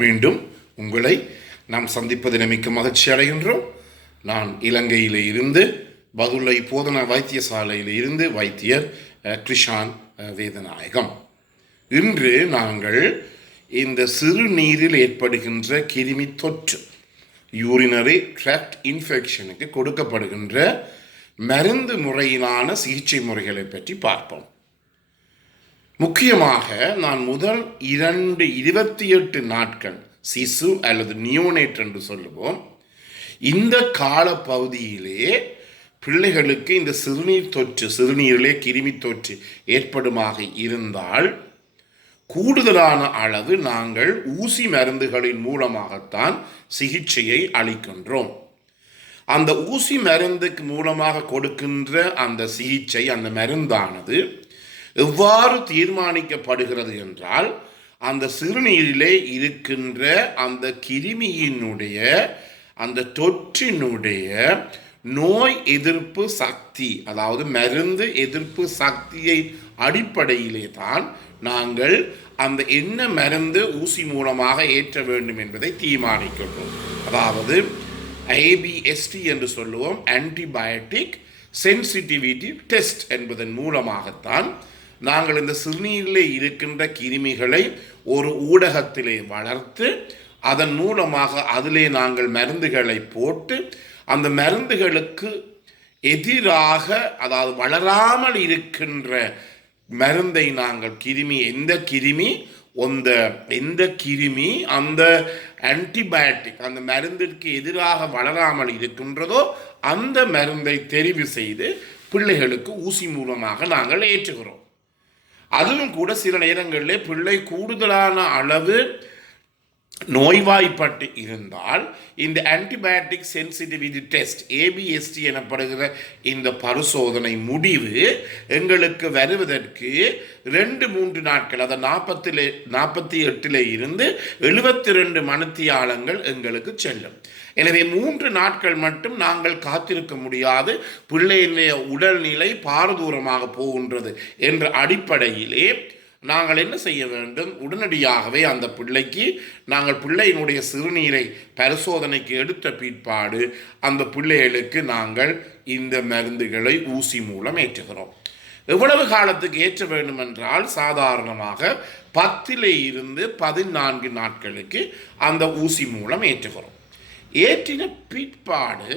மீண்டும் உங்களை நாம் சந்திப்பதில் மிக்க மகிழ்ச்சி அடைகின்றோம். நான் இலங்கையில் இருந்து பதுளை போதனா வைத்தியசாலையில் இருந்து வைத்தியர் கிருஷான் வேதநாயகம். இன்று நாங்கள் இந்த சிறுநீரில் ஏற்படுகின்ற கிருமி தொற்று யூரினரி ட்ராக்ட் இன்ஃபெக்ஷனுக்கு கொடுக்கப்படுகின்ற மருந்து முறையிலான சிகிச்சை முறைகளை பற்றி பார்ப்போம். முக்கியமாக நான் முதல் 28 நாட்கள் சிசு அல்லது நியோனேட் என்று சொல்லுவோம். இந்த காலப்பகுதியிலே பிள்ளைகளுக்கு இந்த சிறுநீர் தொற்று, சிறுநீரிலே கிருமி தொற்று ஏற்படுமாக இருந்தால் கூடுதலான அளவு நாங்கள் ஊசி மருந்துகளின் மூலமாகத்தான் சிகிச்சையை அளிக்கின்றோம். அந்த ஊசி மருந்துக்கு மூலமாக கொடுக்கின்ற அந்த சிகிச்சை, அந்த மருந்தானது எவ்வாறு தீர்மானிக்கப்படுகிறது என்றால், அந்த சிறுநீரிலே இருக்கின்ற அந்த கிருமியினுடைய அந்த தொற்றினுடைய நோய் எதிர்ப்பு சக்தி, அதாவது மருந்து எதிர்ப்பு சக்தியை அடிப்படையிலே தான் நாங்கள் அந்த என்ன மருந்து ஊசி மூலமாக ஏற்ற வேண்டும் என்பதை தீர்மானிக்கிறோம். அதாவது ABST என்று சொல்லுவோம், ஆன்டிபயோட்டிக் சென்சிட்டிவிட்டி டெஸ்ட் என்பதன் மூலமாகத்தான் நாங்கள் இந்த சிறுநீரிலே இருக்கின்ற கிருமிகளை ஒரு ஊடகத்திலே வளர்த்து அதன் மூலமாக அதிலே நாங்கள் மருந்துகளை போட்டு அந்த மருந்துகளுக்கு எதிராக, அதாவது வளராமல் இருக்கின்ற மருந்தை நாங்கள் எந்த கிருமி அந்த ஆன்டிபயோட்டிக் அந்த மருந்திற்கு எதிராக வளராமல் இருக்கின்றதோ அந்த மருந்தை தெரிவு செய்து பிள்ளைகளுக்கு ஊசி மூலமாக நாங்கள் ஏற்றுகிறோம். அதிலும் கூட சில நேரங்களில் பிள்ளை கூடுதலான அளவு நோய்வாய்ப்பட்டு இருந்தால் இந்த ஆன்டிபயோட்டிக் சென்சிட்டிவிட்டி டெஸ்ட் ABST எனப்படுகிற இந்த பரிசோதனை முடிவு எங்களுக்கு வருவதற்கு 2-3 நாட்கள், அதாவது 48 இருந்து 72 மணித்தியாலங்கள் எங்களுக்கு செல்லும். எனவே 3 நாட்கள் மட்டும் நாங்கள் காத்திருக்க முடியாது. பிள்ளையினுடைய உடல்நிலை பாரதூரமாக போகின்றது என்ற அடிப்படையிலே நாங்கள் என்ன செய்ய வேண்டும்? உடனடியாகவே அந்த பிள்ளைக்கு நாங்கள் பிள்ளையினுடைய சிறுநீரை பரிசோதனைக்கு எடுத்த பிற்பாடு அந்த பிள்ளைகளுக்கு நாங்கள் இந்த மருந்துகளை ஊசி மூலம் ஏற்றுகிறோம். எவ்வளவு காலத்துக்கு ஏற்ற வேண்டும் என்றால், சாதாரணமாக 10 இருந்து 14 நாட்களுக்கு அந்த ஊசி மூலம் ஏற்றுகிறோம். ஏற்றின பிற்பாடு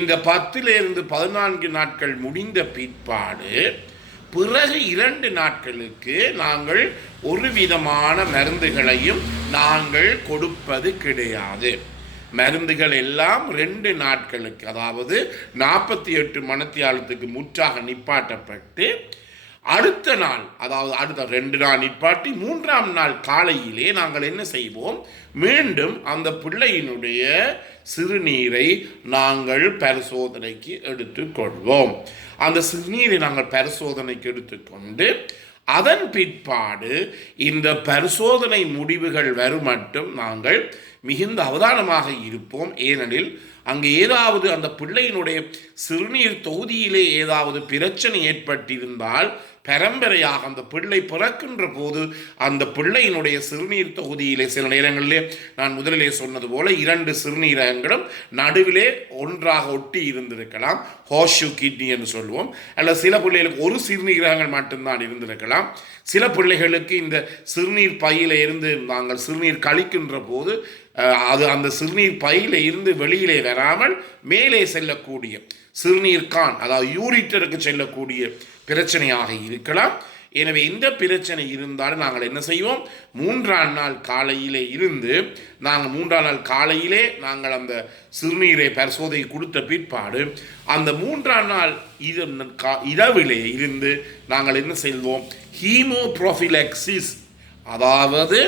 இந்த 10 இருந்து 14 நாட்கள் முடிந்த பிற்பாடு பிறகு 2 நாட்களுக்கு நாங்கள் ஒரு விதமான மருந்துகளையும் நாங்கள் கொடுப்பது கிடையாது. மருந்துகள் எல்லாம் 2 நாட்களுக்கு, அதாவது 48 மணித்தியாலத்துக்கு முற்றாக நிப்பாட்டப்பட்டு அடுத்த நாள், அதாவது அடுத்த 2 நாள் நிப்பாட்டி 3ஆம் நாள் காலையிலே நாங்கள் என்ன செய்வோம்? மீண்டும் அந்த பிள்ளையினுடைய சிறுநீரை நாங்கள் பரிசோதனைக்கு எடுத்துக்கொள்வோம். அந்த சிறுநீரை நாங்கள் பரிசோதனைக்கு எடுத்துக்கொண்டு அதன் பிற்பாடு இந்த பரிசோதனை முடிவுகள் வரும் மட்டும் நாங்கள் மிகுந்த அவதானமாக இருப்போம். ஏனெனில் அங்கே ஏதாவது அந்த பிள்ளையினுடைய சிறுநீர் தொகுதியிலே ஏதாவது பிரச்சனை ஏற்பட்டிருந்தால் பரம்பரையாக அந்த பிள்ளை பிறக்கின்ற போது அந்த பிள்ளையினுடைய சிறுநீர் தொகுதியிலே சில நேரங்களிலே நான் முதலிலே சொன்னது போல 2 சிறுநீரகங்களும் நடுவிலே ஒன்றாக ஒட்டி இருந்திருக்கலாம், ஹோஷு கிட்னி என்று சொல்லுவோம். அல்ல சில பிள்ளைகளுக்கு ஒரு சிறுநீரகங்கள் மட்டும்தான் இருந்திருக்கலாம். சில பிள்ளைகளுக்கு இந்த சிறுநீர் பையில இருந்து நாங்கள் சிறுநீர் கழிக்கின்ற போது அது அந்த சிறுநீர் பையில இருந்து வெளியிலே வராமல் மேலே செல்லக்கூடிய சிறுநீர் கான், அதாவது யூரிட்டருக்கு செல்லக்கூடிய பிரச்சனையாக இருக்கலாம். எனவே இந்த பிரச்சனை இருந்தாலும் நாங்கள் என்ன செய்வோம்? 3ஆம் நாள் காலையிலே இருந்து நாங்கள் 3ஆம் நாள் காலையிலே நாங்கள் அந்த சிறுநீரை பரிசோதனை கொடுத்த பிற்பாடு அந்த 3ஆம் நாள் இரவிலே இருந்து நாங்கள் என்ன செய்வோம்? ஹீமோப்ரோஃபிலாக்சிஸ், அதாவது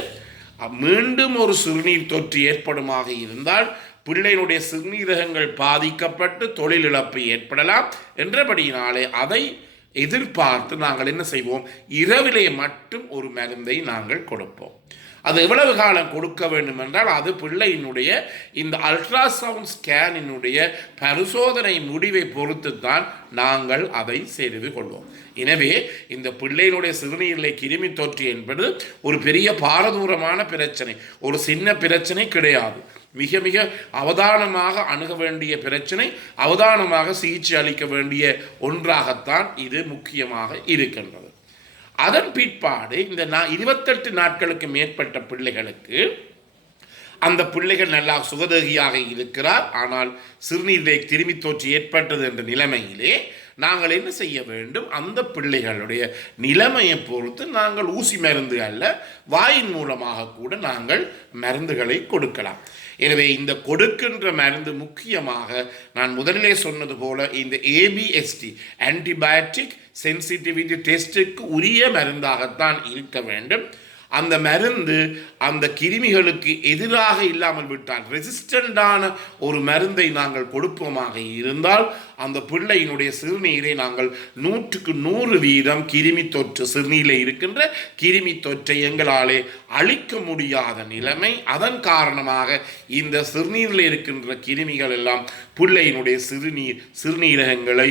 மீண்டும் ஒரு சிறுநீர் தொற்று ஏற்படுமாக இருந்தால் பிள்ளையினுடைய சிறுநீரகங்கள் பாதிக்கப்பட்டு தொழில் இழப்பு ஏற்படலாம் என்றபடியினாலே அதை எதிர்பார்த்து நாங்கள் என்ன செய்வோம்? இரவிலே மட்டும் ஒரு மருந்தை நாங்கள் கொடுப்போம். அது எவ்வளவு காலம் கொடுக்க வேண்டும் என்றால் அது பிள்ளையினுடைய இந்த அல்ட்ராசவுண்ட் ஸ்கேனினுடைய பரிசோதனை முடிவை பொறுத்து தான் நாங்கள் அதை செய்து கொள்வோம். எனவே இந்த பிள்ளையினுடைய சிறுநீரிலே கிருமி தொற்று என்பது ஒரு பெரிய பாரதூரமான பிரச்சனை, ஒரு சின்ன பிரச்சனை கிடையாது. மிக மிக அவதானமாக அணுக வேண்டிய பிரச்சனை, அவதானமாக சிகிச்சை அளிக்க வேண்டிய ஒன்றாகத்தான் இது முக்கியமாக இருக்கின்றது. அதன் பிற்பாடு இந்த 28 நாட்களுக்கு மேற்பட்ட பிள்ளைகளுக்கு அந்த பிள்ளைகள் நல்லா சுகதேகியாக இருக்கிறார், ஆனால் சிறுநீரிலே கிருமி தொற்று ஏற்பட்டது என்ற நிலைமையிலே நாங்கள் என்ன செய்ய வேண்டும், அந்த பிள்ளைகளுடைய நிலைமையை பொறுத்து நாங்கள் ஊசி மருந்து அல்ல வாயின் மூலமாக கூட நாங்கள் மருந்துகளை கொடுக்கலாம். எனவே இந்த கொடுக்கின்ற மருந்து முக்கியமாக நான் முதலிலே சொன்னது போல இந்த ஏபிஎஸ்டி ஆன்டிபயோட்டிக் சென்சிட்டிவிட்டி டெஸ்ட்டுக்கு உரிய மருந்தாகத்தான் இருக்க வேண்டும். அந்த மருந்து அந்த கிருமிகளுக்கு எதிராக இல்லாமல் விட்டால், ரெசிஸ்டண்டான ஒரு மருந்தை நாங்கள் கொடுப்போமாக இருந்தால் அந்த பிள்ளையினுடைய சிறுநீரை நாங்கள் 100% கிருமி தொற்று, சிறுநீரில் இருக்கின்ற கிருமி தொற்றை எங்களாலே அழிக்க முடியாத நிலைமை. அதன் காரணமாக இந்த சிறுநீரில் இருக்கின்ற கிருமிகள் எல்லாம் பிள்ளையினுடைய சிறுநீரகங்களை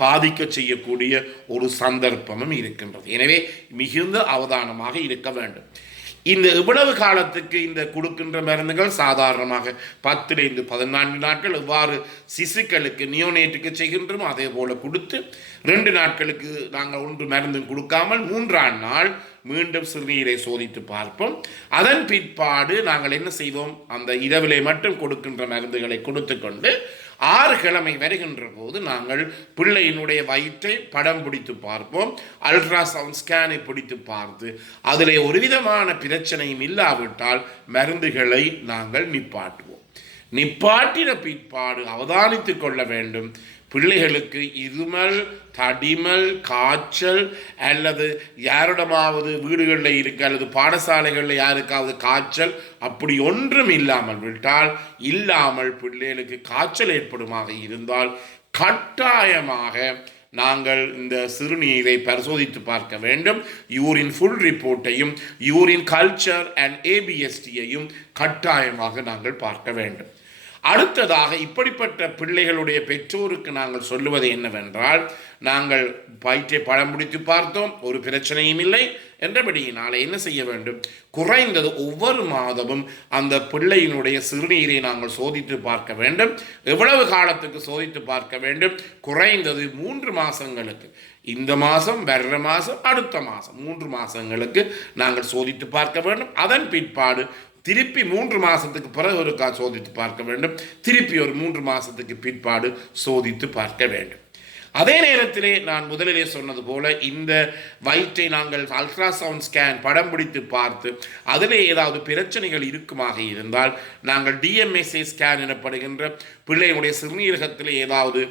பாதிக்க செய்யக்கூடிய ஒரு சந்தர்ப்பமும் இருக்கின்றது. எனவே மிகுந்த அவதானமாக இருக்க வேண்டும். இந்த இவ்வளவு காலத்துக்கு இந்த கொடுக்கின்ற மருந்துகள் சாதாரணமாக 10 14 நாட்கள் எவ்வாறு சிசுக்களுக்கு நியோனேட்டுக்கு செய்கின்றோமோ அதே போல கொடுத்து 2 நாட்களுக்கு நாங்கள் ஒன்று மருந்து கொடுக்காமல் 3ஆம் நாள் மீண்டும் சிறுநீரை சோதித்து பார்ப்போம். அதன் பிற்பாடு நாங்கள் என்ன செய்வோம், அந்த இரவிலே மட்டும் கொடுக்கின்ற மருந்துகளை கொடுத்து கொண்டு 6 கிழமை வருகின்ற போது நாங்கள் பிள்ளையினுடைய வயிற்றை படம் பிடித்து பார்ப்போம். அல்ட்ராசவுண்ட் ஸ்கேனை பிடித்து பார்த்து அதில் ஒரு விதமான பிரச்சனையும் இல்லாவிட்டால் மருந்துகளை நாங்கள் நிப்பாட்டுவோம். நிப்பாட்டின பிற்பாடு அவதானித்து கொள்ள வேண்டும், பிள்ளைகளுக்கு இருமல், தடிமல், காய்ச்சல் அல்லது யாரிடமாவது வீடுகளில் இருக்க அல்லது பாடசாலைகளில் யாருக்காவது காய்ச்சல் அப்படி ஒன்றும் இல்லாமல் விட்டால், இல்லாமல் பிள்ளைகளுக்கு காய்ச்சல் ஏற்படுமாக இருந்தால் கட்டாயமாக நாங்கள் இந்த சிறுநீரை பரிசோதித்து பார்க்க வேண்டும். யூரின் ஃபுல் ரிப்போர்ட்டையும் யூரின் கல்ச்சர் அண்ட் ஏபிஎஸ்டியையும் கட்டாயமாக நாங்கள் பார்க்க வேண்டும். அடுத்ததாக இப்படிப்பட்ட பிள்ளைகளுடைய பெற்றோருக்கு நாங்கள் சொல்லுவது என்னவென்றால், நாங்கள் வயிற்றை படம் பிடித்து பார்த்தோம், ஒரு பிரச்சனையும் இல்லை என்றபடியினாலே என்ன செய்ய வேண்டும், குறைந்தது ஒவ்வொரு மாதமும் அந்த பிள்ளையினுடைய சிறுநீரை நாங்கள் சோதித்து பார்க்க வேண்டும். எவ்வளவு காலத்துக்கு சோதித்து பார்க்க வேண்டும், குறைந்தது 3 மாதங்களுக்கு, இந்த மாதம் வர்ற மாதம் அடுத்த மாதம் 3 மாதங்களுக்கு நாங்கள் சோதித்து பார்க்க வேண்டும். அதன் பிற்பாடு திருப்பி 3 மாதத்துக்கு பிறகு ஒரு சோதித்து பார்க்க வேண்டும், திருப்பி ஒரு 3 மாதத்துக்கு பிற்பாடு சோதித்து பார்க்க வேண்டும். அதே நேரத்திலே நான் முதலிலே சொன்னது போல இந்த வயிற்றை நாங்கள் அல்ட்ராசவுண்ட் ஸ்கேன் படம் பிடித்து பார்த்து அதில் ஏதாவது பிரச்சனைகள் இருக்குமாக இருந்தால் நாங்கள் டிஎம்எஸ்ஏ ஸ்கேன் எனப்படுகின்ற பிள்ளையினுடைய சிறுநீரகத்தில் ஏதாவது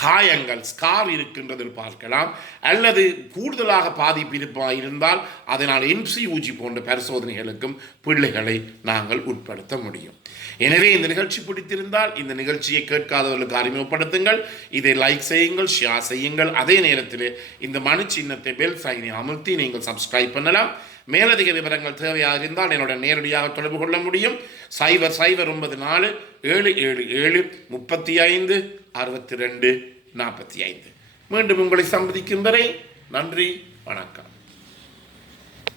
காயங்கள் ஸ்கார் இருக்கின்றதில் பார்க்கலாம், அல்லது கூடுதலாக பாதிப்பு இருந்தால் அதனால் NCUG போன்ற பரிசோதனைகளுக்கும் பிள்ளைகளை நாங்கள் உட்படுத்த முடியும். எனவே இந்த நிகழ்ச்சி பிடித்திருந்தால் இந்த நிகழ்ச்சியை கேட்காதவர்களுக்கு அறிமுகப்படுத்துங்கள், இதை லைக் செய்யுங்கள், ஷேர் செய்யுங்கள். அதே நேரத்தில் இந்த மணி சின்னத்தை பெல் சைனை அமர்த்தி நீங்கள் சப்ஸ்கிரைப் பண்ணலாம். மேலதிக விவரங்கள் தேவையாக இருந்தால் என்னோட நேரடியாக தொடர்பு கொள்ள முடியும். 0094 777 35 62 45. மீண்டும் உங்களை சந்திக்கும் வரை நன்றி, வணக்கம்.